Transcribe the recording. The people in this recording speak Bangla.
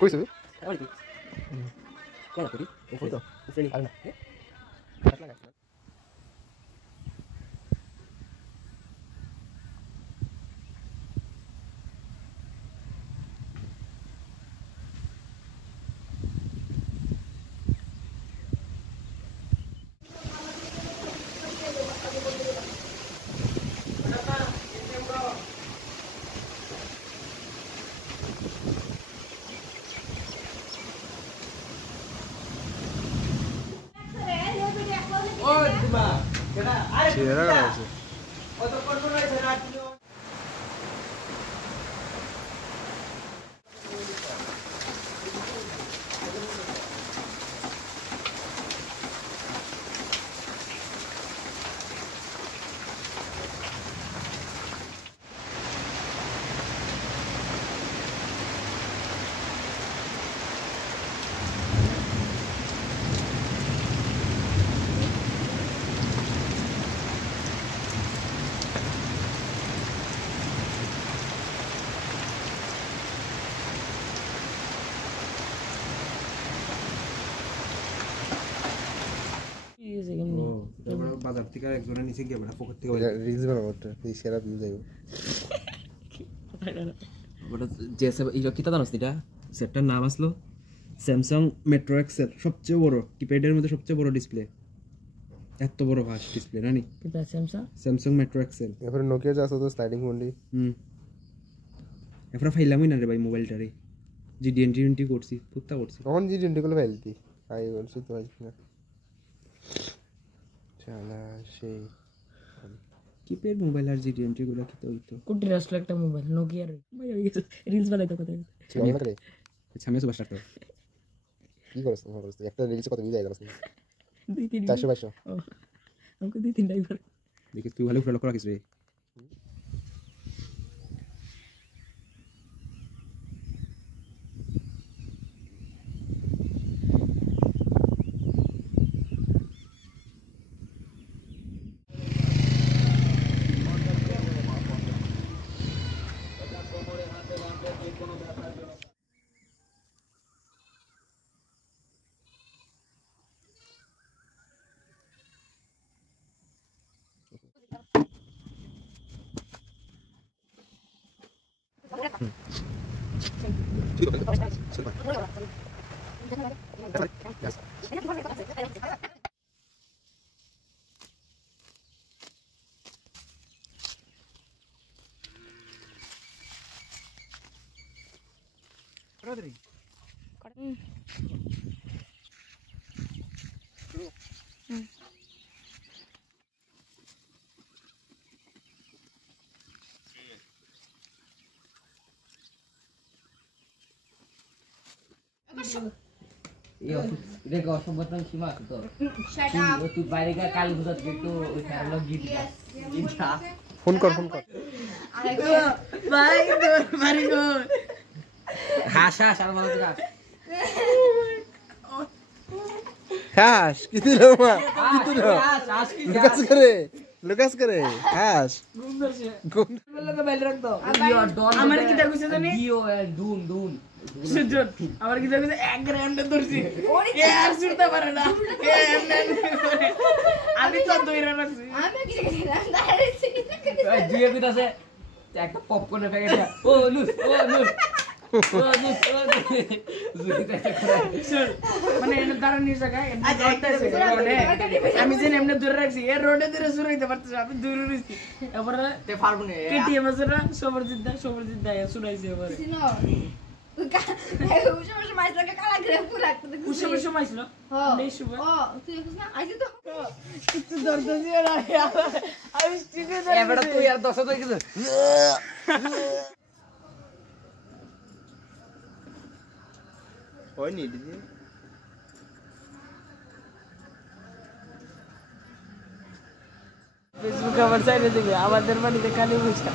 কইছো কেন করি ওই তো ফ্রেন্ড আর না কাট লাগা চেহারা আছে বাজার থেকে একজনের নিচে গিয়ে বেড়া পকেট থেকে রিলস বানাবো এই সেরা ভিউ যাইব ওটা যে কিতা জানোস এটা সেটটার নাম আসলো স্যামসাং মেট্রো এক্সেল সবচেয়ে বড় কিপ্যাডের মধ্যে সবচেয়ে বড় ডিসপ্লে এত বড় ভাস ডিসপ্লে না নি কিটা স্যামসাং মেট্রো এক্সেল এরপরে নোকিয়া যা আছে তো স্লাইডিং ফোনটি এরপরে ফাইলামই না রে ভাই মোবাইলটারে GD20 করছি ফুটতা করছি তখন GD20 গুলো ফেলতি আই বলছি তো আজ না চালা সেই কিপ্যাড মোবাইল আর GD20 গুলো কি তো হইতো কুটি আসলো একটা মোবাইল নোকিয়ার ভাই হয়ে গেছে রিলস বানাইতো কথা কেমন করে সামনে সুপার স্টার কি করছ তোমার করছ একটা রিলস কত ভিউ যায় গেল 2-3 400 500 আমাকে 2-3 ড্রাইভার দেখি তুই ভালো করে লক্ষ্য রাখিস রে দেখো অসম্ভবতম সীমা আছে তো তুই বাইরে গিয়ে কালী পূজা থেকে একটু ওই খেলা গিফট ফোন কর ভাই তোর মারি গো হাস হাস আর ভালো করে হাস কি দিল মা কি দিল লুকাস করে হাস ঘুম লাগে বাইরে রাখ দাও ডন আমার কি তা কইছে জানি ডিও ডুন ডুন সুজন আমার কি তা কইছে 1 গ্রামে ধরছি এ আর ছুটতে পারে না আমি তো দইরা রাখছি আমি কি দাঁড়াইছি দুয়ে কইতাছে একটা পপকর্নের প্যাকেট ও লুস মানে এনে দাঁড়ানোর জায়গায় আমি যে এমনি দূরে রাখছি এর রোডে দূরে শুরু হইতে পারতেছি আমি দূরে রয়েছি এবারে তে পারবো না কেটিএম আছে না সবরজিৎ দা শুনাইছে এবারে উসে মাইছ লাগে কালা করে পুরা উসে মাইছিল নেই শুভ তুই দেখছ না আইছি তো কিছু দর্দছি না আমি স্টিকে এবারে তুই আর 10 হয়ে গেছে হয়নি দিদি ফেসবুক আমার সাইডে দিবে আমাদের বাড়িতে কালী পূজা